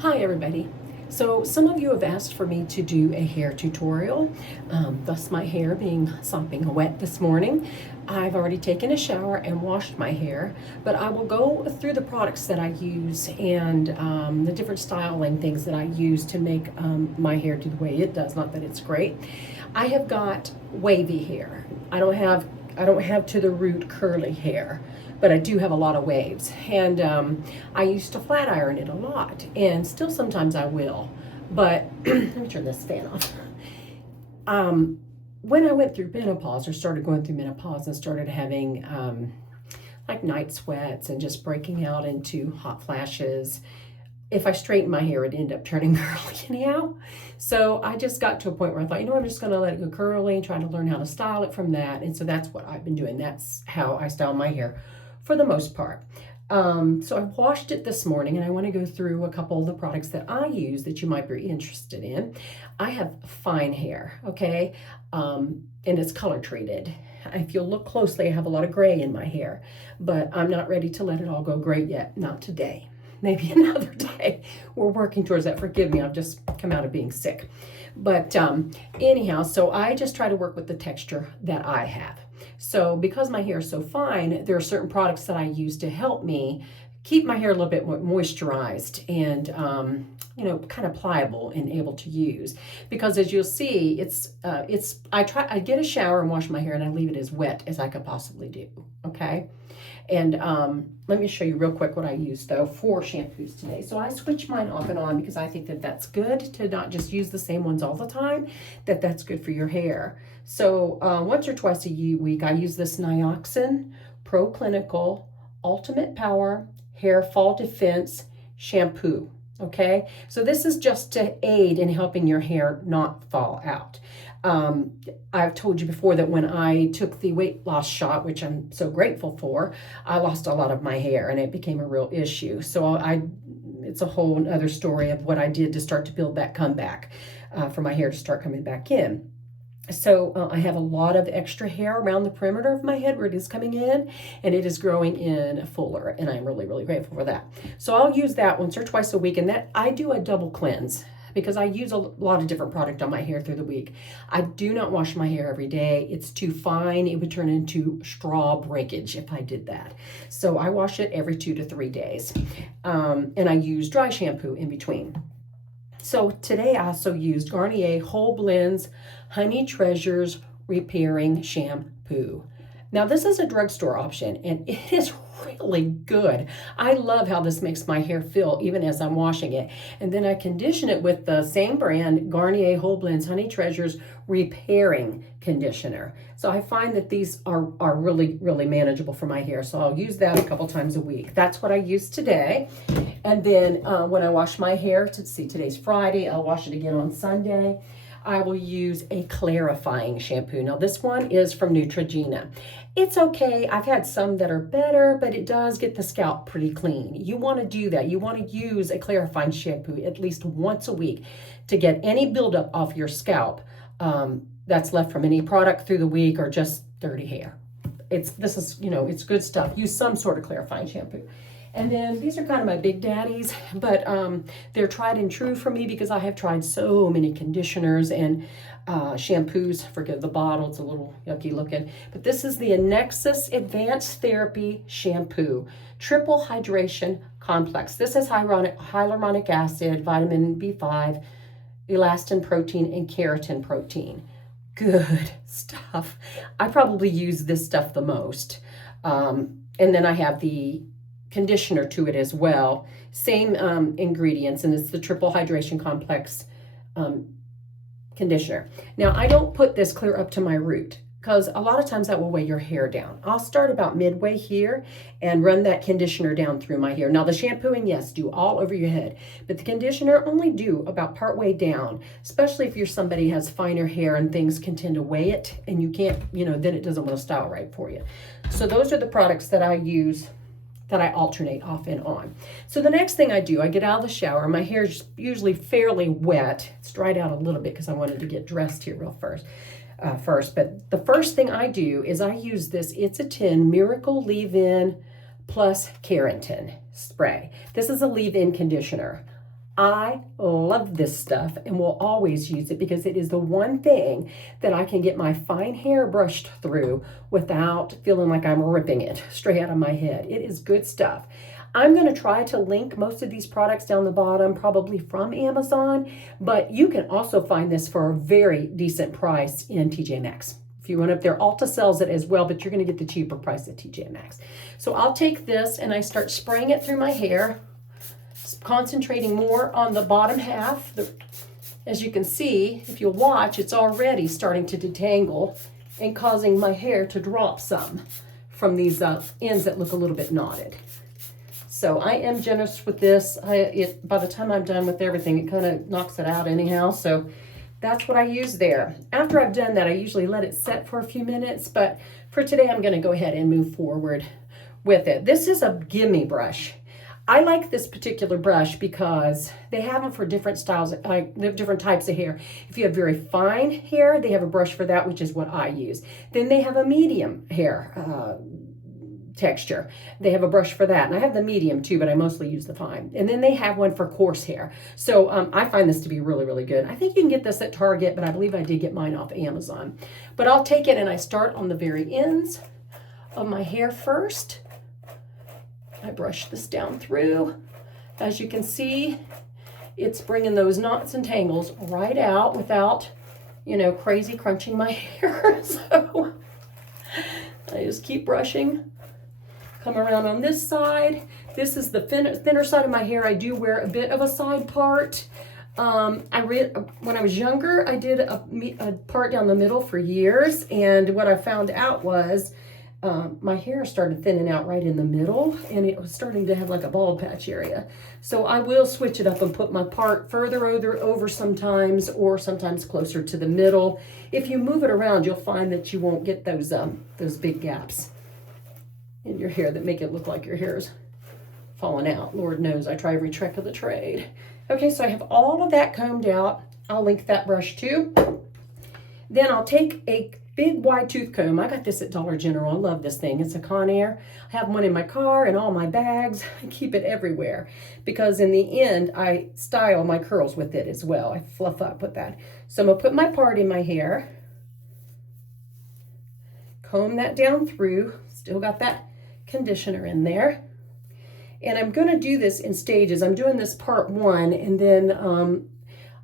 Hi everybody. So some of you have asked for me to do a hair tutorial, thus my hair being sopping wet this morning. I've already taken a shower and washed my hair, but I will go through the products that I use and the different styling things that I use to make my hair do the way it does, not that it's great. I have got wavy hair. I don't have to the root curly hair, but I do have a lot of waves. And I used to flat iron it a lot, and still sometimes I will. But let me turn this fan off. When I went through menopause, or started going through menopause, and started having like night sweats and just breaking out into hot flashes, if I straightened my hair, it'd end up turning curly anyhow. So I just got to a point where I thought, I'm just going to let it go curly, try to learn how to style it from that. And so that's what I've been doing. That's how I style my hair for the most part. So I washed it this morning, and I want to go through a couple of the products that I use that you might be interested in. I have fine hair, okay? And it's color treated. If you'll look closely, I have a lot of gray in my hair, but I'm not ready to let it all go gray yet. Not today. Maybe another day. We're working towards that. Forgive me, I've just come out of being sick. But anyhow, so I just try to work with the texture that I have. So because my hair is so fine, there are certain products that I use to help me keep my hair a little bit more moisturized and kind of pliable and able to use. Because as you'll see, I get a shower and wash my hair, and I leave it as wet as I could possibly do. Okay. And let me show you real quick what I use though for shampoos today. So I switch mine off and on because I think that that's good to not just use the same ones all the time, that's good for your hair. So once or twice a week, I use this Nioxin Pro Clinical Ultimate Power Hair Fall Defense Shampoo. Okay, so this is just to aid in helping your hair not fall out. I've told you before that when I took the weight loss shot, which I'm so grateful for, I lost a lot of my hair and it became a real issue. So it's a whole other story of what I did to start to build that comeback for my hair to start coming back in. So I have a lot of extra hair around the perimeter of my head where it is coming in, and it is growing in fuller, and I'm really, really grateful for that. So I'll use that once or twice a week, and that I do a double cleanse because I use a lot of different product on my hair through the week. I do not wash my hair every day. It's too fine. It would turn into straw breakage if I did that. So I wash it every 2 to 3 days, and I use dry shampoo in between. So today I also used Garnier Whole Blends Honey Treasures Repairing Shampoo. Now this is a drugstore option, and it is really good. I love how this makes my hair feel even as I'm washing it. And then I condition it with the same brand, Garnier Whole Blends Honey Treasures Repairing Conditioner. So I find that these are really, really manageable for my hair. So I'll use that a couple times a week. That's what I use today. And then when I wash my hair, today's Friday, I'll wash it again on Sunday. I will use a clarifying shampoo. Now this one is from Neutrogena. It's okay. I've had some that are better, but it does get the scalp pretty clean. You want to do that. You want to use a clarifying shampoo at least once a week to get any buildup off your scalp that's left from any product through the week or just dirty hair. It's good stuff. Use some sort of clarifying shampoo. And then these are kind of my big daddies, but they're tried and true for me because I have tried so many conditioners and shampoos. Forgive the bottle, it's a little yucky looking. But this is the Nexus Advanced Therapy Shampoo Triple Hydration Complex. This has hyaluronic acid, vitamin B5, elastin protein, and keratin protein. Good stuff. I probably use this stuff the most. And then I have the conditioner to it as well. Same ingredients, and it's the Triple Hydration Complex conditioner. Now, I don't put this clear up to my root because a lot of times that will weigh your hair down. I'll start about midway here and run that conditioner down through my hair. Now, the shampooing, yes, do all over your head, but the conditioner only do about partway down, especially if you're somebody who has finer hair and things can tend to weigh it, and you can't, then it doesn't want to style right for you. So those are the products that I use that I alternate off and on. So the next thing I do, I get out of the shower. My hair is usually fairly wet. It's dried out a little bit because I wanted to get dressed here real first. But the first thing I do is I use this It's a 10 Miracle Leave-In Plus Keratin Spray. This is a leave-in conditioner. I love this stuff and will always use it because it is the one thing that I can get my fine hair brushed through without feeling like I'm ripping it straight out of my head. It is good stuff. I'm going to try to link most of these products down the bottom, probably from Amazon, but you can also find this for a very decent price in TJ Maxx. If you run up there, Ulta sells it as well, but you're going to get the cheaper price at TJ Maxx. So I'll take this and I start spraying it through my hair, concentrating more on the bottom half. As you can see, if you'll watch, it's already starting to detangle and causing my hair to drop some from these ends that look a little bit knotted. So I am generous with this. By the time I'm done with everything, it kind of knocks it out anyhow. So that's what I use there. After I've done that, I usually let it set for a few minutes, but for today, I'm going to go ahead and move forward with it. This is a gimme brush. I like this particular brush because they have them for different styles, different types of hair. If you have very fine hair, they have a brush for that, which is what I use. Then they have a medium hair texture. They have a brush for that. And I have the medium too, but I mostly use the fine. And then they have one for coarse hair. So I find this to be really, really good. I think you can get this at Target, but I believe I did get mine off Amazon. But I'll take it and I start on the very ends of my hair first. I brush this down through. As you can see, it's bringing those knots and tangles right out without, you know, crazy crunching my hair. So I just keep brushing. Come around on this side. This is the thinner side of my hair. I do wear a bit of a side part. When I was younger, I did a part down the middle for years. And what I found out was my hair started thinning out right in the middle, and it was starting to have like a bald patch area. So I will switch it up and put my part further over sometimes, or sometimes closer to the middle. If you move it around, you'll find that you won't get those big gaps in your hair that make it look like your hair is falling out. Lord knows I try every trick of the trade. Okay, so I have all of that combed out. I'll link that brush too. Then I'll take a big wide tooth comb. I got this at Dollar General. I love this thing. It's a Conair. I have one in my car and all my bags. I keep it everywhere because in the end, I style my curls with it as well. I fluff up with that. So I'm gonna put my part in my hair, comb that down through. Still got that conditioner in there. And I'm gonna do this in stages. I'm doing this part one, and then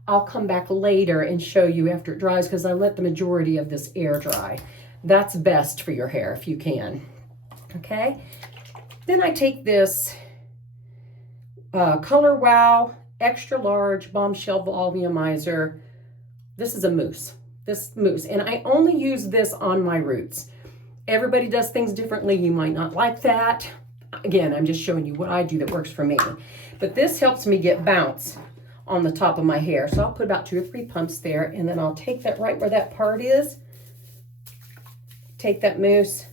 I'll come back later and show you after it dries, because I let the majority of this air dry. That's best for your hair if you can. Okay, then I take this Color Wow Extra Large Bombshell Volumizer. This is a mousse. And I only use this on my roots. Everybody does things differently. You might not like that. Again, I'm just showing you what I do that works for me. But this helps me get bounce on the top of my hair. So I'll put about 2 or 3 pumps there, and then I'll take that right where that part is. Take that mousse,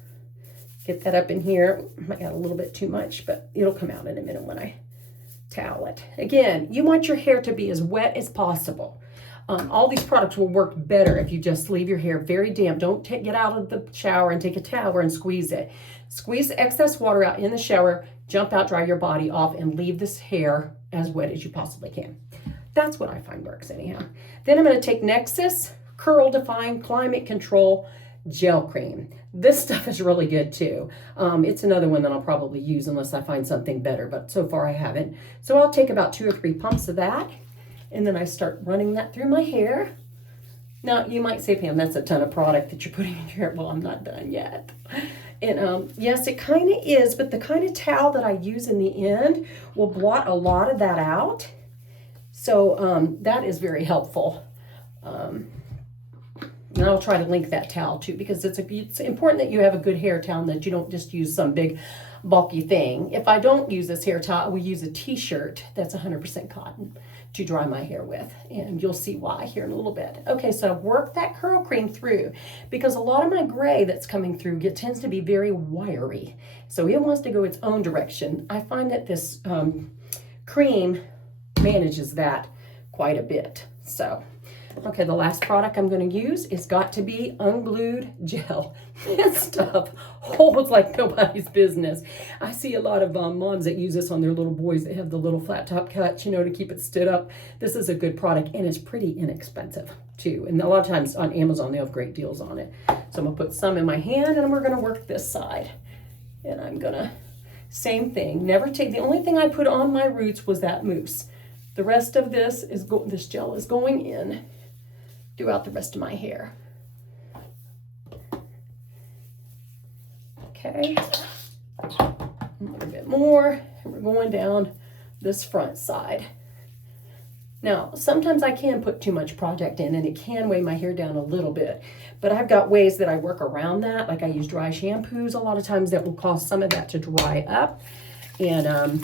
get that up in here. I might got a little bit too much, but it'll come out in a minute when I towel it. Again, you want your hair to be as wet as possible. All these products will work better if you just leave your hair very damp. Don't get out of the shower and take a towel and squeeze it. Squeeze the excess water out in the shower, jump out, dry your body off, and leave this hair as wet as you possibly can. That's what I find works anyhow. Then I'm going to take Nexus Curl Define Climate Control Gel Cream. This stuff is really good too. It's another one that I'll probably use unless I find something better, but so far I haven't. So I'll take about 2 or 3 pumps of that, and then I start running that through my hair. Now, you might say, Pam, that's a ton of product that you're putting in your hair. Well, I'm not done yet. And yes, it kind of is, but the kind of towel that I use in the end will blot a lot of that out. So that is very helpful. And I'll try to link that towel too, because it's important that you have a good hair towel and that you don't just use some big bulky thing. If I don't use this hair towel, we use a t-shirt that's 100% cotton to dry my hair with, and you'll see why here in a little bit. Okay, so I've worked that curl cream through, because a lot of my gray that's coming through tends to be very wiry, so it wants to go its own direction. I find that this cream manages that quite a bit. So Okay, the last product I'm going to use is got to be unglued gel. That stuff holds like nobody's business. I see a lot of moms that use this on their little boys that have the little flat top cuts, you know, to keep it stood up. This is a good product, and it's pretty inexpensive too. And a lot of times on Amazon, they have great deals on it. So I'm going to put some in my hand, and we're going to work this side. And I'm going to, same thing, never take, the only thing I put on my roots was that mousse. The rest of this is, this gel is going in throughout the rest of my hair. Okay, a little bit more, and we're going down this front side. Now, sometimes I can put too much product in and it can weigh my hair down a little bit, but I've got ways that I work around that. Like I use dry shampoos a lot of times that will cause some of that to dry up, and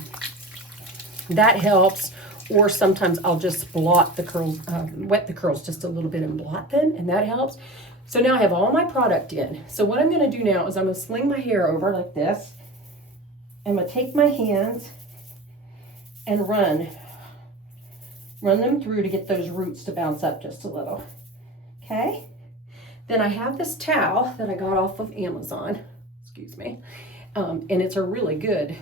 that helps. Or sometimes I'll just blot the curls, wet the curls just a little bit and blot them, and that helps. So now I have all my product in. So what I'm going to do now is I'm going to sling my hair over like this. I'm going to take my hands and run them through to get those roots to bounce up just a little. Okay? Then I have this towel that I got off of Amazon. Excuse me. And it's a really good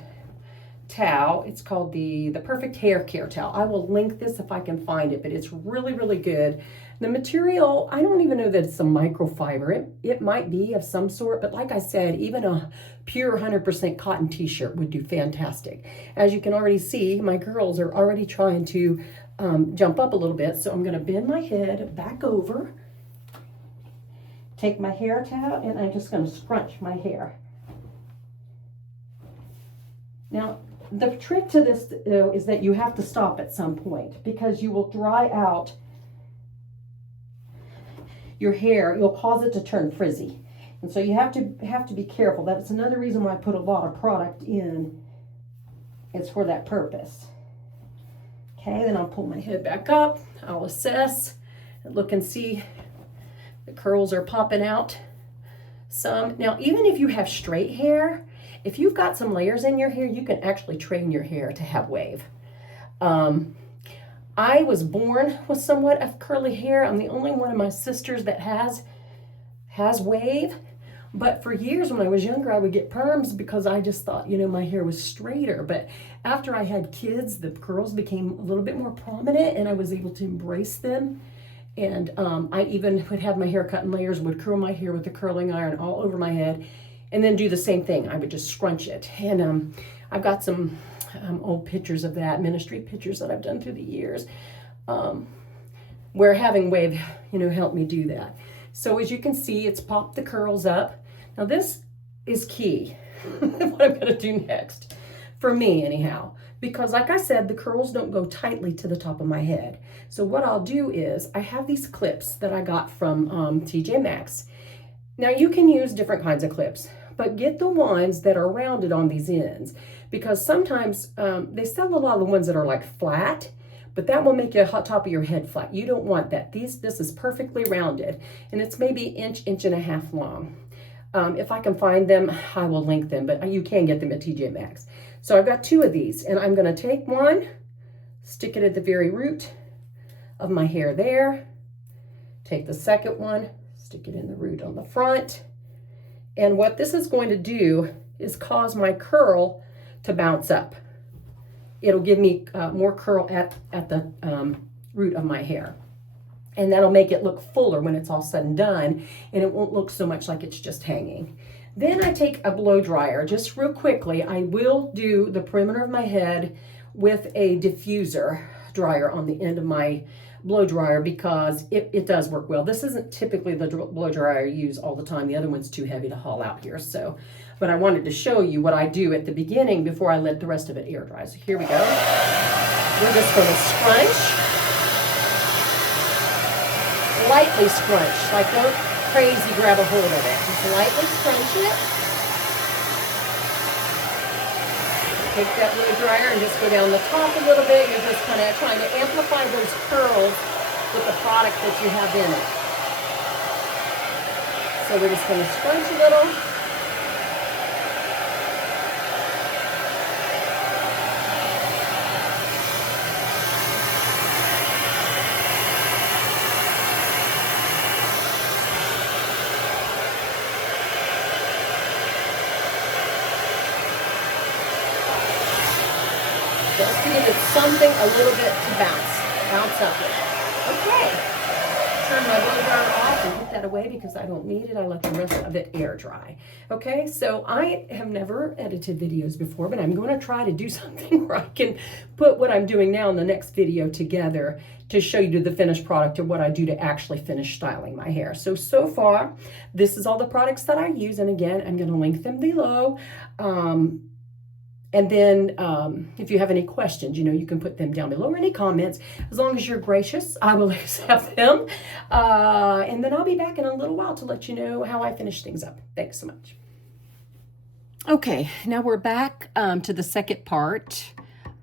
towel. It's called the Perfect Hair Care Towel. I will link this if I can find it, but it's really, really good. The material, I don't even know that it's a microfiber. It might be of some sort, but like I said, even a pure 100% cotton t-shirt would do fantastic. As you can already see, my curls are already trying to jump up a little bit, so I'm going to bend my head back over, take my hair towel, and I'm just going to scrunch my hair. Now, the trick to this, though, is that you have to stop at some point because you will dry out your hair. You'll cause it to turn frizzy. And so you have to be careful. That's another reason why I put a lot of product in. It's for that purpose. Okay, then I'll pull my head back up. I'll assess and look and see the curls are popping out some. Now, even if you have straight hair, if you've got some layers in your hair, you can actually train your hair to have wave. I was born with somewhat of curly hair. I'm the only one of my sisters that has wave. But for years when I was younger, I would get perms because I just thought, you know, my hair was straighter. But after I had kids, the curls became a little bit more prominent and I was able to embrace them. And I even would have my hair cut in layers, would curl my hair with a curling iron all over my head. And then do the same thing. I would just scrunch it. And I've got some old pictures of that, ministry pictures that I've done through the years, where having wave, you know, helped me do that. So as you can see, it's popped the curls up. Now this is key, what I'm gonna do next, for me anyhow, because like I said, the curls don't go tightly to the top of my head. So what I'll do is, I have these clips that I got from TJ Maxx. Now you can use different kinds of clips, but get the ones that are rounded on these ends, because sometimes they sell a lot of the ones that are like flat, but that will make your top of your head flat. You don't want that. This is perfectly rounded, and it's maybe inch and a half long. If I can find them, I will link them, but you can get them at TJ Maxx. So I've got two of these, and I'm gonna take one, stick it at the very root of my hair there, take the second one, stick it in the root on the front. And what this is going to do is cause my curl to bounce up. It'll give me more curl at the root of my hair. And that'll make it look fuller when it's all said and done, and it won't look so much like it's just hanging. Then I take a blow dryer, just real quickly. I will do the perimeter of my head with a diffuser dryer on the end of my blow dryer because it does work well. This isn't typically the blow dryer I use all the time. The other one's too heavy to haul out here. So, but I wanted to show you what I do at the beginning before I let the rest of it air dry. So here we go. We're just going to scrunch, lightly scrunch, like don't crazy grab a hold of it. Just lightly scrunch it. Take that blow dryer and just go down the top a little bit. You're just kind of trying to amplify those curls with the product that you have in it. So we're just going to scrunch a little. something a little bit to bounce up with. Okay. Turn my blow dryer off and put that away because I don't need it. I let the rest of it air dry. Okay, so I have never edited videos before, but I'm going to try to do something where I can put what I'm doing now in the next video together to show you the finished product and what I do to actually finish styling my hair. So far, this is all the products that I use. And again, I'm going to link them below. And then if you have any questions, you can put them down below or any comments. As long as you're gracious, I will accept them. And then I'll be back in a little while to let you know how I finish things up. Thanks so much. Okay, now we're back to the second part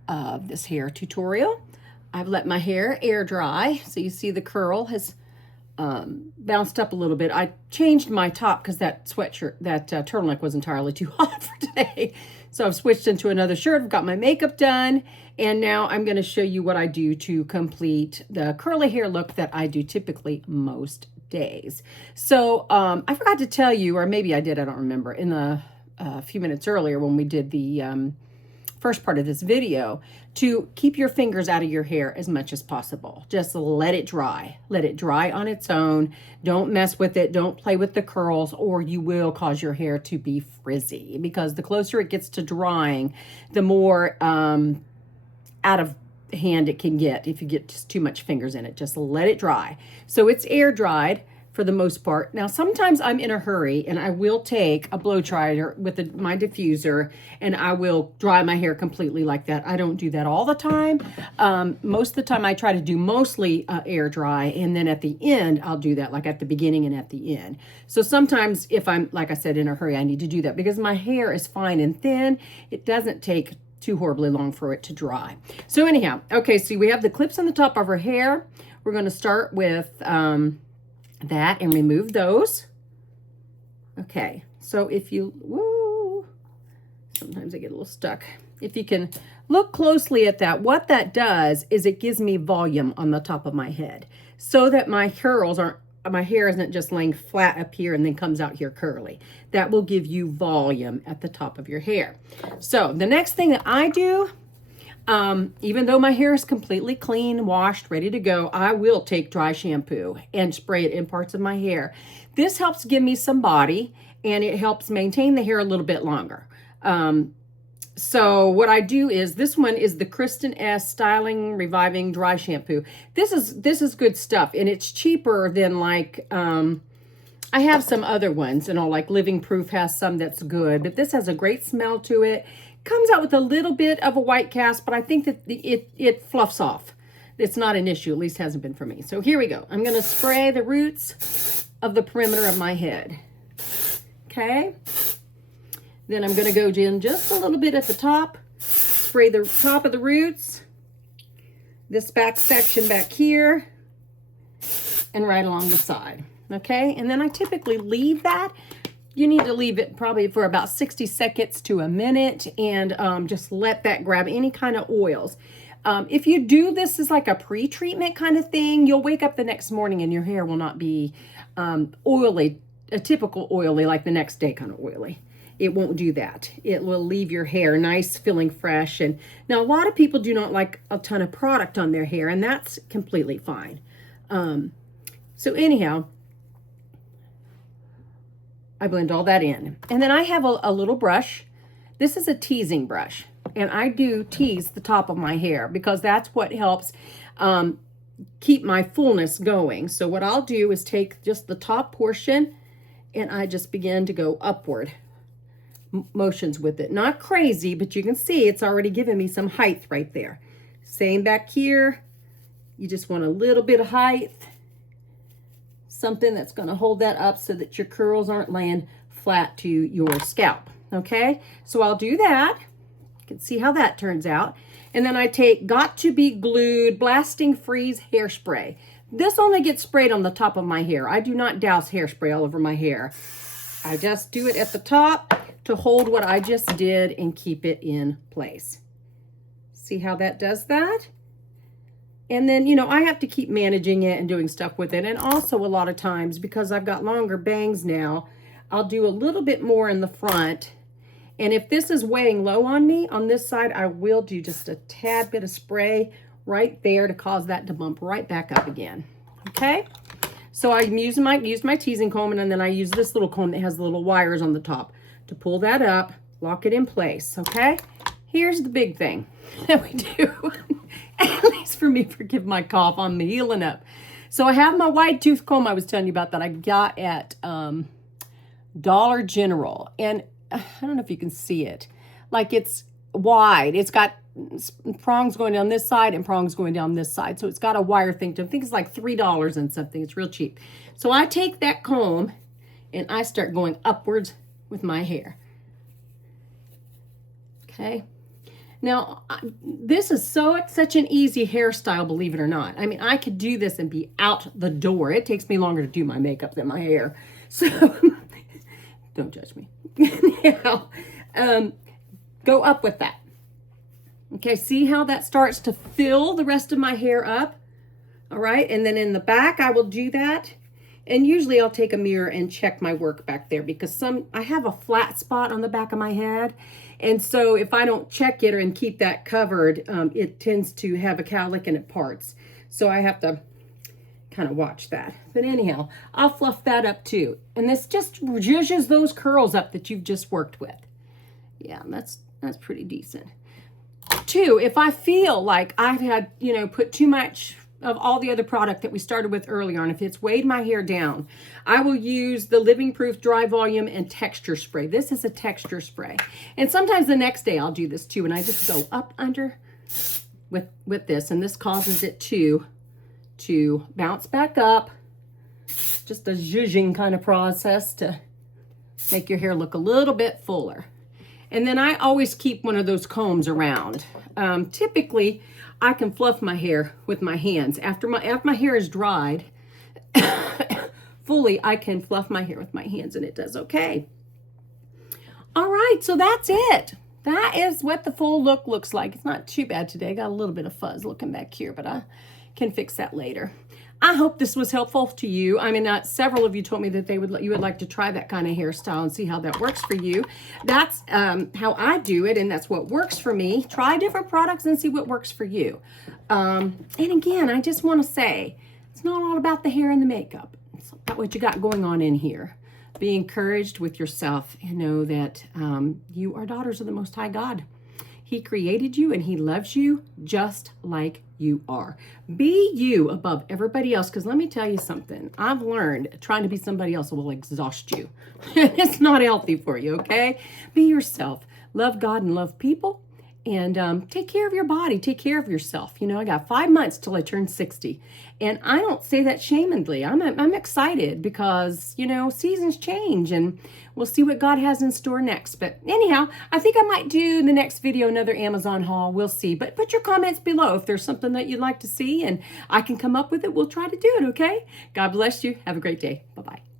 of this hair tutorial. I've let my hair air dry. So you see the curl has bounced up a little bit. I changed my top because that sweatshirt, that turtleneck was entirely too hot for today. So I've switched into another shirt. I've got my makeup done. And now I'm going to show you what I do to complete the curly hair look that I do typically most days. So I forgot to tell you, or maybe I did, I don't remember, in the few minutes earlier when we did the first part of this video, to keep your fingers out of your hair as much as possible. Just let it dry. Let it dry on its own. Don't mess with it. Don't play with the curls, or you will cause your hair to be frizzy, because the closer it gets to drying, the more out of hand it can get if you get just too much fingers in it. Just let it dry. So it's air dried for the most part. Now, sometimes I'm in a hurry and I will take a blow dryer with my diffuser and I will dry my hair completely like that. I don't do that all the time. Most of the time I try to do mostly air dry, and then at the end I'll do that, like at the beginning and at the end. So sometimes if I'm, like I said, in a hurry, I need to do that because my hair is fine and thin. It doesn't take too horribly long for it to dry. So anyhow, okay, so we have the clips on the top of our hair. We're going to start with that and remove those. Okay, so if you, woo, sometimes I get a little stuck. If you can look closely at that, what that does is it gives me volume on the top of my head so that my curls aren't, my hair isn't just laying flat up here and then comes out here curly. That will give you volume at the top of your hair. So the next thing that I do, even though my hair is completely clean, washed, ready to go, I will take dry shampoo and spray it in parts of my hair. This helps give me some body, and it helps maintain the hair a little bit longer. So what I do is, this one is the Kristen S. Styling Reviving Dry Shampoo. This is good stuff, and it's cheaper than like, I have some other ones, like Living Proof has some that's good, but this has a great smell to it. Comes out with a little bit of a white cast, but I think that it fluffs off. It's not an issue, at least hasn't been for me. So here we go. I'm going to spray the roots of the perimeter of my head. Okay. Then I'm going to go in just a little bit at the top. Spray the top of the roots. This back section back here. And right along the side. Okay. And then I typically leave that. You need to leave it probably for about 60 seconds to a minute, and just let that grab any kind of oils. If you do this as like a pre-treatment kind of thing, you'll wake up the next morning and your hair will not be oily, a typical oily, like the next day kind of oily. It won't do that. It will leave your hair nice, feeling fresh. And now a lot of people do not like a ton of product on their hair, and that's completely fine. So anyhow, I blend all that in. And then I have a little brush. This is a teasing brush. And I do tease the top of my hair because that's what helps keep my fullness going. So what I'll do is take just the top portion and I just begin to go upward motions with it. Not crazy, but you can see it's already giving me some height right there. Same back here. You just want a little bit of height. Something that's going to hold that up so that your curls aren't laying flat to your scalp. Okay, so I'll do that. You can see how that turns out. And then I take Got to Be Glued Blasting Freeze Hairspray. This only gets sprayed on the top of my hair. I do not douse hairspray all over my hair. I just do it at the top to hold what I just did and keep it in place. See how that does that? And then, I have to keep managing it and doing stuff with it. And also a lot of times, because I've got longer bangs now, I'll do a little bit more in the front And if this is weighing low on me on this side, I will do just a tad bit of spray right there to cause that to bump right back up again. Okay? So I use my teasing comb, and then I use this little comb that has the little wires on the top to pull that up, lock it in place. Okay? Here's the big thing that we do. At least for me, forgive my cough, I'm healing up. So I have my wide tooth comb I was telling you about that I got at Dollar General. And I don't know if you can see it. Like, it's wide. It's got prongs going down this side and prongs going down this side. So it's got a wire thing to it. I think it's like $3 and something. It's real cheap. So I take that comb and I start going upwards with my hair. Okay. Now, this is such an easy hairstyle, believe it or not. I mean, I could do this and be out the door. It takes me longer to do my makeup than my hair. So don't judge me. Now, go up with that. Okay, see how that starts to fill the rest of my hair up? All right, and then in the back, I will do that. And usually I'll take a mirror and check my work back there because I have a flat spot on the back of my head. And so if I don't check it and keep that covered, it tends to have a cowlick and it parts. So I have to kind of watch that. But anyhow, I'll fluff that up too. And this just zhuzhes those curls up that you've just worked with. Yeah, that's pretty decent. Two, if I feel like I've had, put too much of all the other product that we started with earlier on, if it's weighed my hair down, I will use the Living Proof Dry Volume and Texture Spray. This is a texture spray. And sometimes the next day I'll do this too, and I just go up under with this, and this causes it to bounce back up. Just a zhuzhing kind of process to make your hair look a little bit fuller. And then I always keep one of those combs around. Typically, I can fluff my hair with my hands. After my hair is dried fully, I can fluff my hair with my hands, and it does okay. All right, so that's it. That is what the full look looks like. It's not too bad today. I got a little bit of fuzz looking back here, but I can fix that later. I hope this was helpful to you. I mean, several of you told me that you would like to try that kind of hairstyle and see how that works for you. That's how I do it, and that's what works for me. Try different products and see what works for you. And again, I just want to say, it's not all about the hair and the makeup. It's about what you got going on in here. Be encouraged with yourself and know that you are daughters of the Most High God. He created you and he loves you just like you are. Be you above everybody else, because let me tell you something. I've learned trying to be somebody else will exhaust you. It's not healthy for you, okay? Be yourself. Love God and love people. And take care of your body. Take care of yourself. I got 5 months till I turn 60. And I don't say that shamedly. I'm excited because, seasons change and we'll see what God has in store next. But anyhow, I think I might do in the next video another Amazon haul. We'll see. But put your comments below if there's something that you'd like to see and I can come up with it. We'll try to do it, okay? God bless you. Have a great day. Bye-bye.